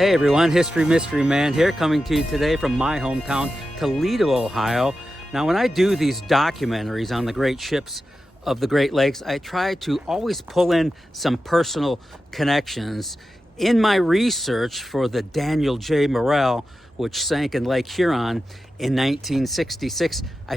Hey everyone, History Mystery Man here, coming to you today from my hometown, Toledo, Ohio. Now when I do these documentaries on the great ships of the Great Lakes, I try to always pull in some personal connections. In my research for the DanielJMorrell, which sank in Lake Huron in 1966, I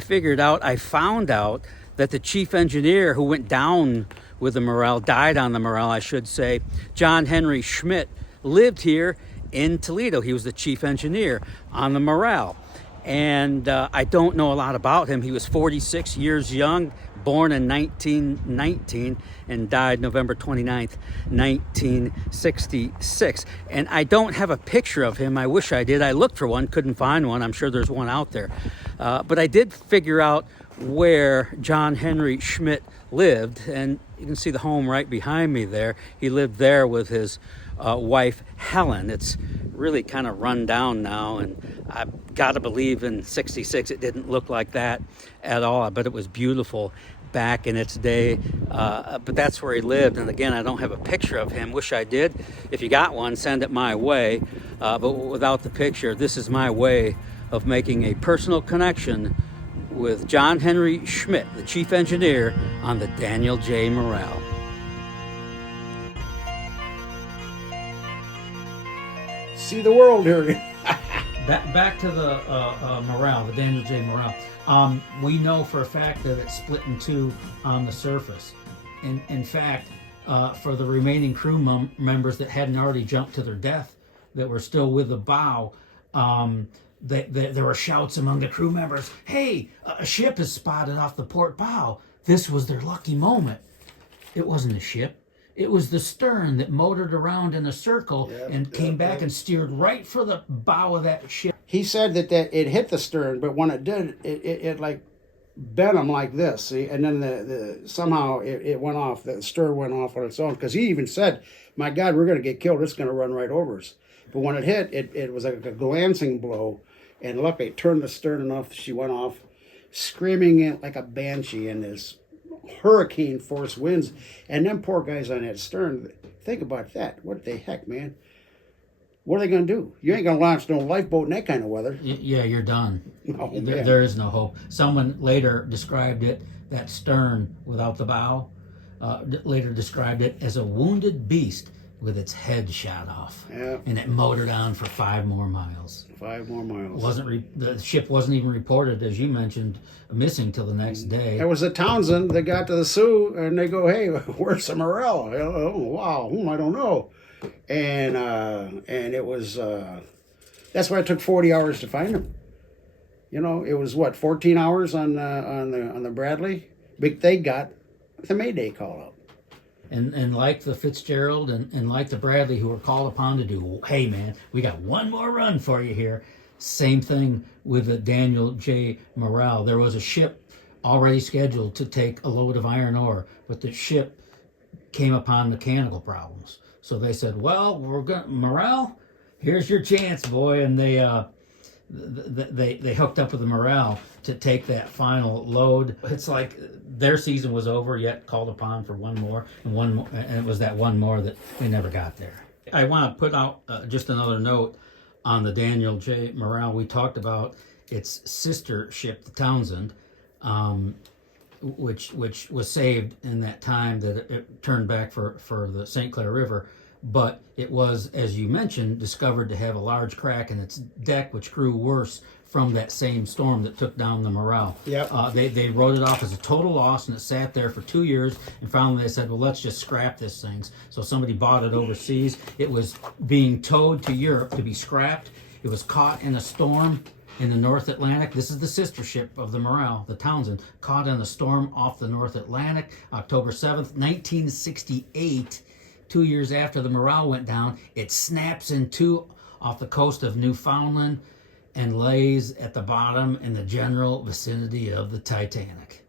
found out that the chief engineer who went down with the Morrell, died on the Morrell, I should say, John Henry Schmidt, lived here in Toledo. He was the chief engineer on the Morrell. And I don't know a lot about him. He was 46 years young, born in 1919, and died November 29th, 1966. And I don't have a picture of him. I wish I did. I looked for one, couldn't find one. I'm sure there's one out there. But I did figure out where John Henry Schmidt lived, and you can see the home right behind me there. He lived there with his wife Helen. It's really kind of run down now, and I've got to believe in 66 it didn't look like that at all, but it was beautiful back in its day. But that's where he lived, and again, I don't have a picture of him. Wish I did. If you got one, send it my way, but without the picture, this is my way of making a personal connection with John Henry Schmidt, the chief engineer on the DanielJMorrell. See the world here. Back to the Morrell, the DanielJMorrell. We know for a fact that it's split in two on the surface. In fact, for the remaining crew members that hadn't already jumped to their death, that were still with the bow, there were shouts among the crew members, "Hey, a ship is spotted off the port bow." This was their lucky moment. It wasn't a ship. It was the stern that motored around in a circle and came back and steered right for the bow of that ship. He said that it hit the stern, but when it did, it like bent him like this, see? And then somehow it went off. The stern went off on its own, because he even said, "My God, we're going to get killed. It's going to run right over us." But when it hit, it was like a glancing blow. And luckily, it turned the stern enough. She went off, screaming like a banshee in this hurricane force winds. And them poor guys on that stern, think about that. What the heck, man? What are they going to do? You ain't going to launch no lifeboat in that kind of weather. Yeah, you're done. Oh, there is no hope. Someone later described it, that stern without the bow, later described it as a wounded beast with its head shot off. Yeah. And it motored on for 5 more miles. 5 more miles. The ship wasn't even reported, as you mentioned, missing till the next day. It was the Townsend that got to the Sioux, and they go, "Hey, where's the Morrell?" Oh, wow, I don't know. And it was that's why it took 40 hours to find him. You know, it was what, 14 hours on the Bradley. They got the Mayday call out. And like the Fitzgerald and like the Bradley, who were called upon to do, "Hey man, we got one more run for you here." Same thing with the DanielJMorrell. There was a ship already scheduled to take a load of iron ore, but the ship came upon mechanical problems. So they said, "Well, Morrell, here's your chance, boy." And they hooked up with the Morrell to take that final load. It's like their season was over, yet called upon for one more, and it was that one more that we never got there. I want to put out just another note on the DanielJMorrell. We talked about its sister ship, the Townsend, which was saved in that time that it turned back for the St. Clair River. But it was, as you mentioned, discovered to have a large crack in its deck, which grew worse from that same storm that took down the Morrell. Yep. They wrote it off as a total loss, and it sat there for 2 years, and finally they said, "Well, let's just scrap this thing." So somebody bought it overseas. It was being towed to Europe to be scrapped. It was caught in a storm in the North Atlantic. This is the sister ship of the Morrell, the Townsend, caught in a storm off the North Atlantic, October 7th, 1968. 2 years after the Morrell went down, it snaps in two off the coast of Newfoundland and lays at the bottom in the general vicinity of the Titanic.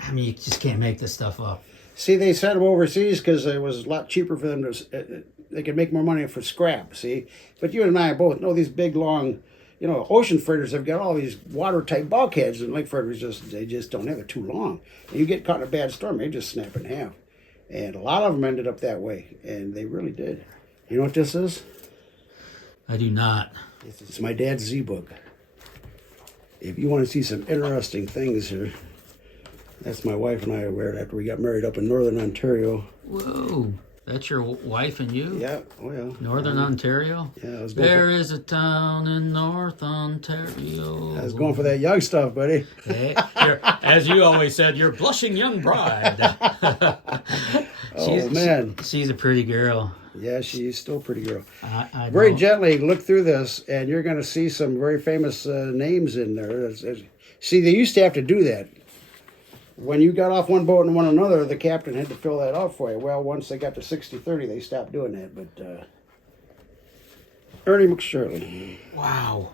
I mean, you just can't make this stuff up. See, they sent them overseas because it was a lot cheaper for them to. They could make more money for scrap. See, but you and I both know these big, long, ocean freighters have got all these watertight bulkheads, and lake freighters they just don't have. They're too long. And you get caught in a bad storm, they just snap in half. And a lot of them ended up that way, and they really did. You know what this is? I do not. It's my dad's Z-book. If you want to see some interesting things here, that's my wife and I wear it after we got married up in Northern Ontario. Whoa. That's your wife and you? Yeah, oh yeah. Northern Ontario? Yeah, I was going There is a town in North Ontario. I was going for that young stuff, buddy. Hey, as you always said, you're blushing young bride. Man. She's a pretty girl. Yeah, she's still a pretty girl. I Very know. gently look through this, and you're going to see some very famous names in there. See, they used to have to do that. When you got off one boat and one another, the captain had to fill that out for you. Well, once they got to 60-30, they stopped doing that. But Ernie McShirley. Wow.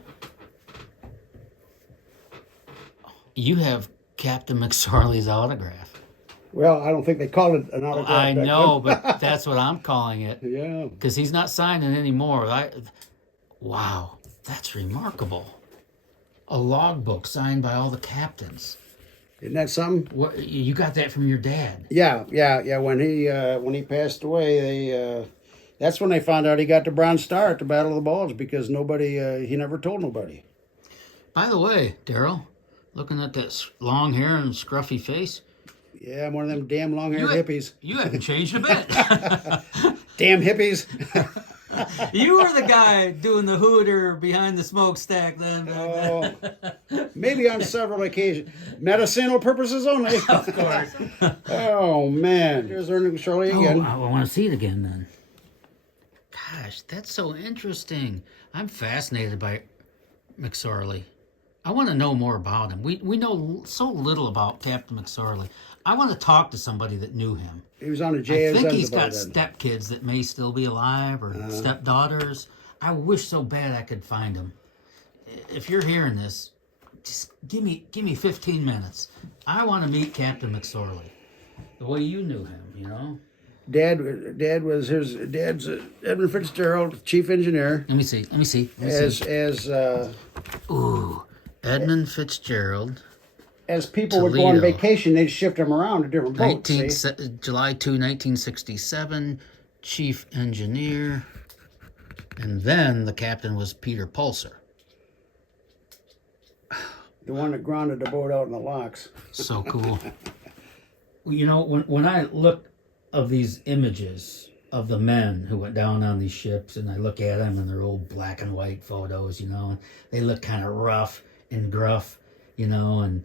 You have Captain McSorley's autograph. Well, I don't think they called it an autograph. I back know, then. but that's what I'm calling it. Yeah. Because he's not signing anymore. Wow, that's remarkable. A logbook signed by all the captains. Isn't that something? What, you got that from your dad? Yeah. When he passed away, that's when they found out he got the Bronze Star at the Battle of the Bulge because he never told nobody. By the way, Darrell, looking at that long hair and scruffy face, Yeah, I'm one of them damn long-haired hippies. you haven't changed a bit. Damn hippies. You were the guy doing the hooter behind the smokestack then. Oh, maybe on several occasions. Medicinal purposes only. Of course. Oh, man. Here's Ernie Shirley again. I want to see it again then. Gosh, that's so interesting. I'm fascinated by McSorley. I want to know more about him. We know so little about Captain McSorley. I want to talk to somebody that knew him. He was on the I JS think he's got then. stepkids that may still be alive or stepdaughters. I wish so bad I could find them. If you're hearing this, just give me 15 minutes. I want to meet Captain McSorley the way you knew him, you know? Dad's Edmund Fitzgerald, chief engineer. Let me see. Ooh, Edmund Fitzgerald. As people would go on vacation, they'd shift him around to different boats. July 2, 1967, chief engineer. And then the captain was Peter Pulser. The one that grounded the boat out in the locks. So cool. You know, when I look of these images of the men who went down on these ships, and I look at them and they're old black and white photos, you know, and they look kind of rough and gruff, you know, and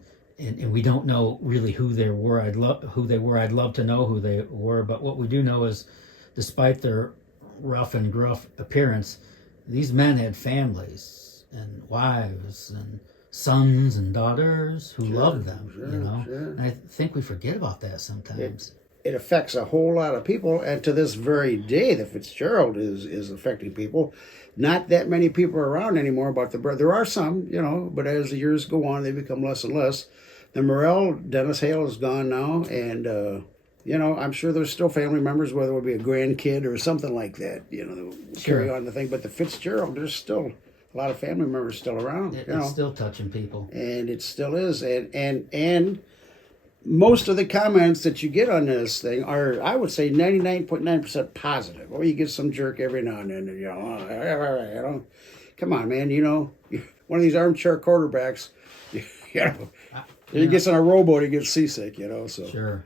we don't know really who they were. I'd love to know who they were, but what we do know is, despite their rough and gruff appearance, these men had families and wives and sons and daughters who loved them, you know. Sure. And I think we forget about that sometimes. It affects a whole lot of people, and to this very day, the Fitzgerald is affecting people. Not that many people are around anymore about the birth. There are some, you know, but as the years go on, they become less and less. The Morrell, Dennis Hale, is gone now, and you know, I'm sure there's still family members, whether it would be a grandkid or something like that, you know, carry on the thing. But the Fitzgerald, there's still a lot of family members still around. It's still touching people, and it still is, and most of the comments that you get on this thing are, I would say, 99.9% positive. Or you get some jerk every now and then, you know, come on, man, you know, one of these armchair quarterbacks, you know, he gets on a rowboat, he gets seasick, you know, so. Sure,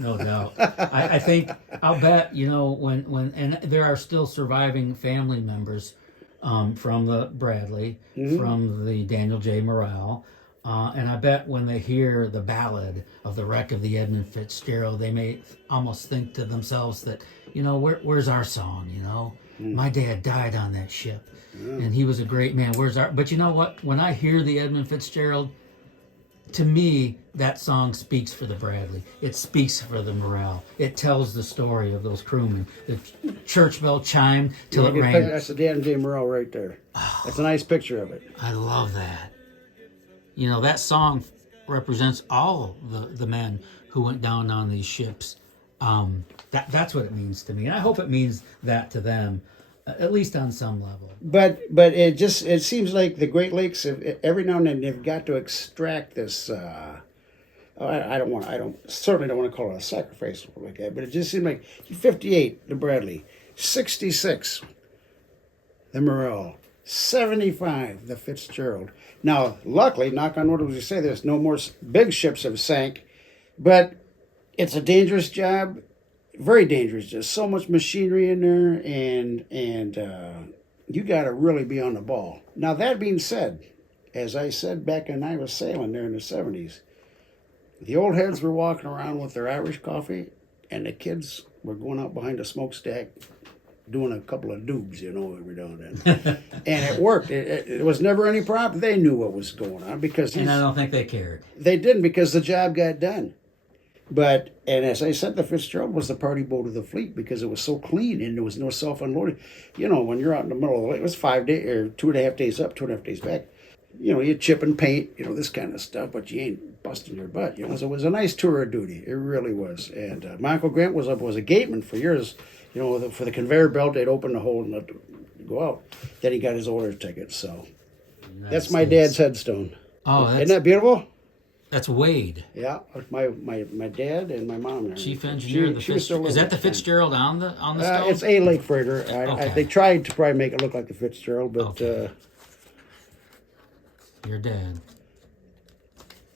no doubt. I think, I'll bet, you know, when and there are still surviving family members from the Bradley, from the DanielJMorrell, and I bet when they hear the ballad of the wreck of the Edmund Fitzgerald, they may almost think to themselves that, you know, where's our song, you know? My dad died on that ship, and he was a great man. But you know what? When I hear the Edmund Fitzgerald, to me, that song speaks for the Bradley. It speaks for the Morrell. It tells the story of those crewmen. The church bell chimed till it rang. That's the DanielJMorrell right there. That's a nice picture of it. I love that. You know, that song represents all the men who went down on these ships. That's what it means to me. And I hope it means that to them, at least on some level. But it seems like the Great Lakes every now and then they've got to extract this. I certainly don't want to call it a sacrifice like that. But it just seemed like 58 the Bradley, 66 the the MORRELL. 75, the Fitzgerald. Now, luckily, knock on wood, as we say, there's no more big ships have sank, but it's a dangerous job, very dangerous. There's so much machinery in there, and you got to really be on the ball. Now, that being said, as I said back when I was sailing there in the 70s, the old heads were walking around with their Irish coffee, and the kids were going out behind the smokestack doing a couple of doobs, every now and then. And it worked. It was never any problem. They knew what was going on because And I don't think they cared. they didn't, because the job got done. But, and as I said, the Fitzgerald was the party boat of the fleet because it was so clean and there was no self-unloading. When you're out in the middle of the lake, it was 5 days or 2.5 days up, 2.5 days back. You chip and paint, this kind of stuff, but you ain't busting your butt. So it was a nice tour of duty. It really was. And my Uncle Grant was a gateman for years. For the conveyor belt, they'd open the hole and let it go out. Then he got his owner's ticket. So that's my dad's headstone. Oh, isn't that beautiful? That's Wade. Yeah, my dad and my mom. Chief engineer of the Fitzgerald. Is that the Fitzgerald on the stove? It's a lake freighter. They tried to probably make it look like the Fitzgerald, but your dad.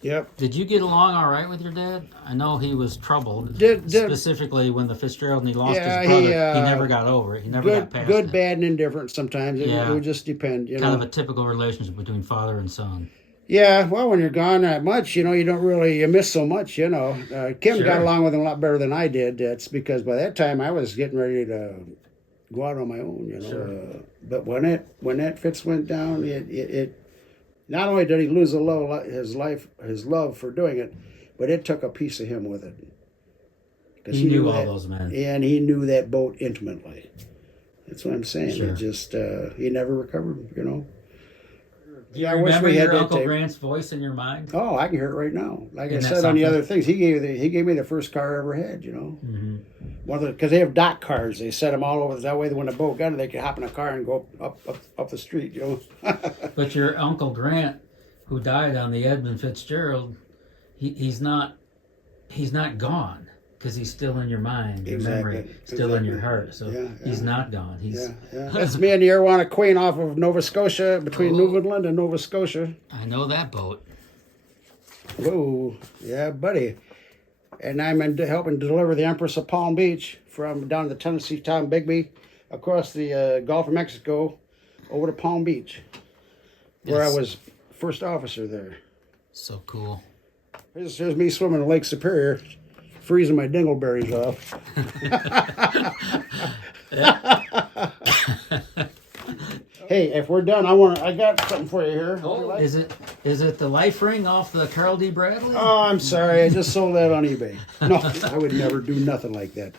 Yep. Did you get along all right with your dad? I know he was troubled, specifically when the Fitzgerald and he lost his brother. He never got over it. He never got past it. Good, bad, and indifferent sometimes. It would just depend. Kind of a typical relationship between father and son. Yeah, well, when you're gone that much, you don't really, you miss so much, Kim got along with him a lot better than I did. That's because by that time I was getting ready to go out on my own, Sure. But when that Fitz went down, it not only did he lose his love for doing it, but it took a piece of him with it. He knew all those men. And he knew that boat intimately. That's what I'm saying. Sure. It just, he never recovered, Do you remember your Uncle Grant's voice in your mind? Oh, I can hear it right now. Like I said on the other things, he gave me the first car I ever had, Mm-hmm. Because they have dock cars. They set them all over. That way, when the boat got it, they could hop in a car and go up the street, But your Uncle Grant, who died on the Edmund Fitzgerald, he's not gone because he's still in your mind, your memory, still in your heart. So he's not gone. That's me and the Irwana Queen off of Nova Scotia, between Newfoundland and Nova Scotia. I know that boat. Whoa, yeah, buddy. And I'm helping deliver the Empress of Palm Beach from down to the Tennessee town Bigby, across the Gulf of Mexico, over to Palm Beach, where I was first officer there. So cool. Here's me swimming in Lake Superior, freezing my dingleberries off. Hey, if we're done, I got something for you here. Oh, is it the life ring off the Carl D. Bradley? Oh, I'm sorry. I just sold that on eBay. No, I would never do nothing like that.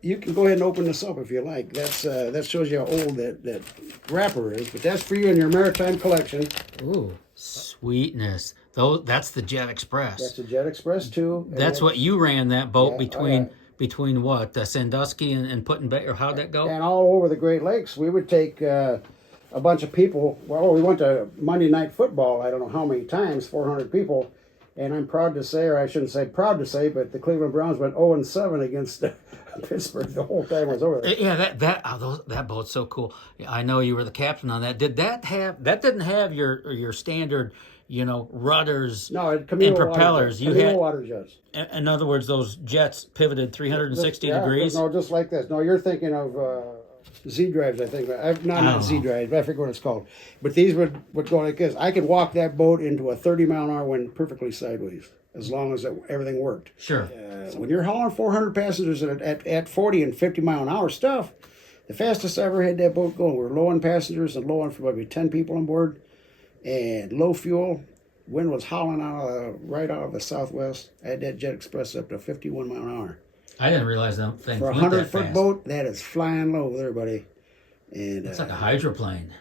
You can go ahead and open this up if you like. That shows you how old that wrapper is. But that's for you in your maritime collection. Ooh, sweetness. That's the Jet Express. That's the Jet Express too. That's what you ran that boat between what, Sandusky and Put-in-Bay, or how'd that go? And all over the Great Lakes, we would take a bunch of people. Well, we went to Monday Night Football, I don't know how many times, 400 people. And I'm proud to say, or I shouldn't say proud to say, but the Cleveland Browns went 0-7 against Pittsburgh the whole time I was over there. Yeah, that boat's so cool. I know you were the captain on that. Did that didn't have your standard, rudders and propellers? Water jets. In other words, those jets pivoted 360 degrees? No, just like this. No, you're thinking of Z-drives, I think. Not Z-drives, I forget what it's called. But these would go like this. I could walk that boat into a 30-mile-an-hour wind perfectly sideways, as long as everything worked. Sure. When you're hauling 400 passengers at 40 and 50-mile-an-hour stuff, the fastest I ever had that boat going, we were low on passengers and low on for maybe 10 people on board, and low fuel. Wind was howling right out of the southwest. I had that Jet Express up to 51 mile an hour. I didn't realize that thing for a 100-foot boat. That is flying low there, buddy. And it's like a hydroplane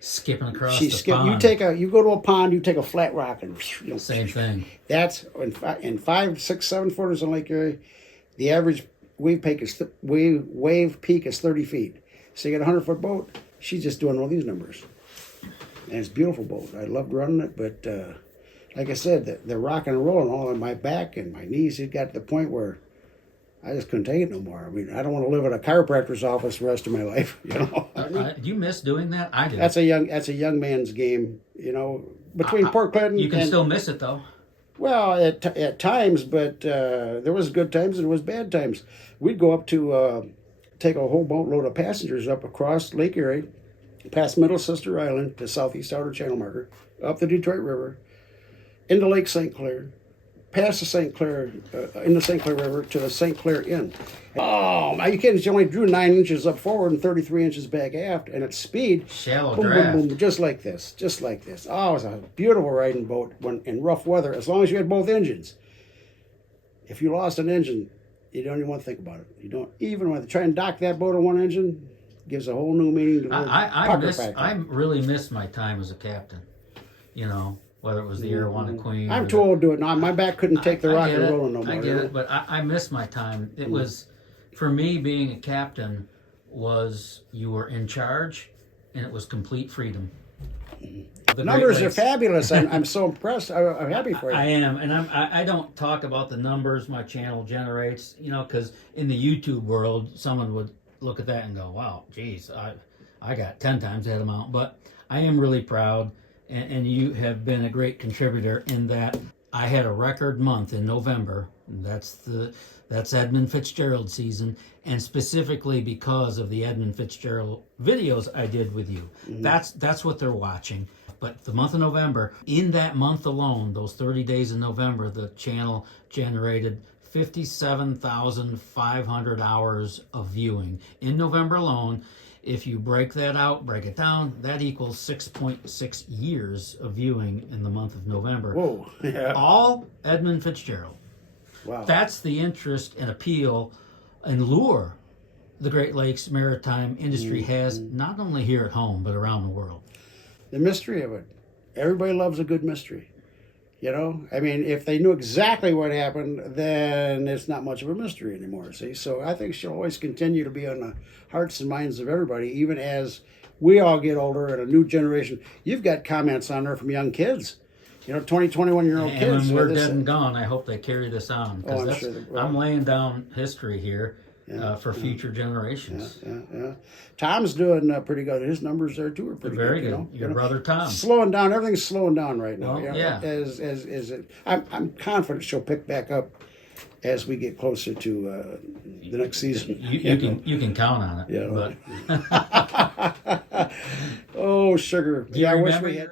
skipping across the pond. You go to a pond, you take a flat rock and same thing. That's in 5, 6, 7 footers in Lake Erie. The average wave peak is 30 feet. So you got a 100-foot boat. She's just doing all these numbers, and it's a beautiful boat. I loved running it, but like I said, the rocking and rolling all on my back and my knees. It got to the point where I just couldn't take it no more. I mean, I don't want to live in a chiropractor's office the rest of my life. You know, Do you miss doing that? I do. That's a young man's game. You know, between Port Clinton. You can still miss it though. Well, at times, but there was good times and there was bad times. We'd go up to take a whole boatload of passengers up across Lake Erie, past Middle Sister Island to southeast outer channel marker, up the Detroit River, into Lake St. Clair, past the St. Clair, in the St. Clair River to the St. Clair Inn. Oh, now you can't. You only drew 9 inches up forward and 33 inches back aft, and at speed, shallow boom, draft, boom, boom, just like this, just like this. Oh, it was a beautiful riding boat when in rough weather, as long as you had both engines. If you lost an engine, you don't even want to think about it. You don't even want to try and dock that boat on one engine. Gives a whole new meaning to the pucker factor. I really miss my time as a captain. You know, whether it was the Arowana Queen. I'm too old to do it now. My back couldn't take the rock and rolling no more. I get it, but I miss my time. It was, for me, being a captain was you were in charge, and it was complete freedom. The numbers are fabulous. I'm so impressed. I'm happy for you. I am, and I don't talk about the numbers my channel generates, you know, because in the YouTube world, someone would look at that and go, wow, geez, I got 10 times that amount. But I am really proud, and you have been a great contributor in that I had a record month in November. That's Edmund Fitzgerald season, and specifically because of the Edmund Fitzgerald videos I did with you. That's what they're watching. But the month of November, in that month alone, those 30 days in November, the channel generated 57,500 hours of viewing. In November alone, if you break it down, that equals 6.6 years of viewing in the month of November. Whoa, yeah. All Edmund Fitzgerald. Wow. That's the interest and appeal and lure the Great Lakes maritime industry has, not only here at home, but around the world. The mystery of it. Everybody loves a good mystery. You know, I mean, if they knew exactly what happened, then it's not much of a mystery anymore, see? So I think she'll always continue to be on the hearts and minds of everybody, even as we all get older and a new generation. You've got comments on her from young kids. You know, 20, 21-year-old kids. And when we're dead and gone, I hope they carry this on. Oh, I'm sure I'm laying down history here for future generations. Yeah. Tom's doing pretty good. His numbers there, too, are pretty Very good. good. Your brother Tom. Slowing down. Everything's slowing down right now. Well, yeah. I'm confident she'll pick back up as we get closer to the next season. You can count on it. Yeah. But oh, sugar. Do you I wish remember we had.